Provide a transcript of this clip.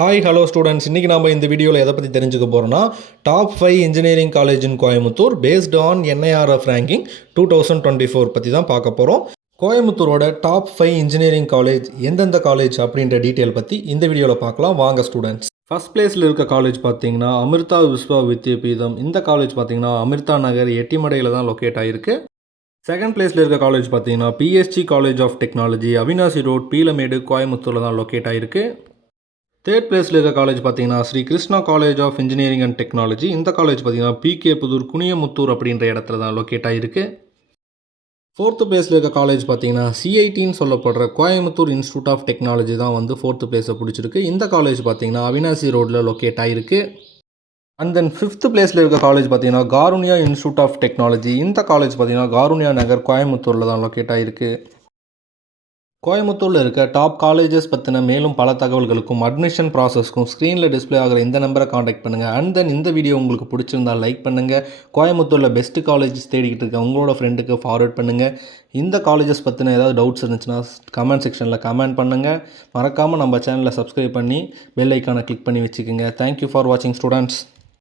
Hi hello students, இன்றைக்கி நாம் இந்த வீடியோவில் எதை பற்றி தெரிஞ்சுக்க போகிறோன்னா top 5 engineering college in Coimbatore based on NIRF ranking 2024 பற்றி தான் பார்க்க போகிறோம். கோயம்புத்தூரோட டாப் 5 இன்ஜினியரிங் காலேஜ் எந்தெந்த காலேஜ் அப்படின்ற டீட்டெயில் பற்றி இந்த வீடியோவில் பார்க்கலாம். வாங்க ஸ்டூடெண்ட்ஸ். ஃபஸ்ட் பிளேஸில் இருக்க காலேஜ் பார்த்தீங்கன்னா அமிர்தா விஸ்வா வித்யாபீதம். இந்த காலேஜ் பார்த்தீங்கன்னா அமிர்தா நகர் எட்டிமடையில் தான் லொக்கேட் ஆகிருக்கு. செகண்ட் பிளேஸில் இருக்க காலேஜ் பார்த்தீங்கன்னா PSG college of technology, Avinashi road, Peelamedu, கோயம்புத்தூரில் தான் லொக்கேட் ஆகிருக்கு. தேர்ட் பிளேஸில் இருக்க காலேஜ் பார்த்தீங்கன்னா Sri Krishna college of engineering and technology. இந்த காலேஜ் பார்த்தீங்கன்னா PK புதூர், குனியமுத்தூர் அப்படின்ற இடத்துல தான் லொக்கேட் ஆகிருக்கு. ஃபோர்த்து பிளேஸில் இருக்க காலேஜ் பார்த்தீங்கன்னா CITன்னு சொல்லப்படுற கோயம்புத்தூர் இன்ஸ்டியூட் ஆஃப் டெக்னாலஜி தான் வந்து ஃபோர்த்து பிளேஸை பிடிச்சிருக்கு. இந்த காலேஜ் பார்த்தீங்கன்னா அவினாசி ரோடில் லொக்கேட் ஆகிருக்கு. அண்ட் தென் ஃபிஃப்த்து பிளேஸில் இருக்க காலேஜ் பார்த்தீங்கன்னா காருண்யா இன்ஸ்டியூட் ஆஃப் டெக்னாலஜி. இந்த காலேஜ் பார்த்தீங்கன்னா காருண்யா நகர், கோயம்புத்தூரில் தான் லொக்கேட் ஆகிருக்கு. கோயம்புத்தூரில் இருக்க டாப் காலேஜஸ் பற்றின மேலும் பல தகவல்களுக்கும் அட்மிஷன் ப்ராசஸ்க்கும் ஸ்க்ரீனில் டிஸ்பிளே ஆகிற இந்த நம்பரை காண்டாக்ட் பண்ணுங்கள். அண்ட் தென் இந்த வீடியோ உங்களுக்கு பிடிச்சிருந்தால் லைக் பண்ணுங்கள். கோயம்புத்தூரில் பெஸ்ட்டு காலேஜஸ் தேடிக்கிட்டு இருக்க உங்களோட ஃப்ரெண்டுக்கு ஃபார்வர்ட் பண்ணுங்கள். இந்த காலேஜஸ் பற்றின ஏதாவது டவுட்ஸ் இருந்துச்சுன்னா கமெண்ட் செக்ஷனில் கமெண்ட் பண்ணுங்கள். மறக்காமல் நம்ம சேனலை சப்ஸ்கிரைப் பண்ணி பெல் ஐக்கானை கிளிக் பண்ணி வச்சுக்கோங்க. தேங்க்யூ ஃபார் வாட்சிங் ஸ்டூடெண்ட்ஸ்.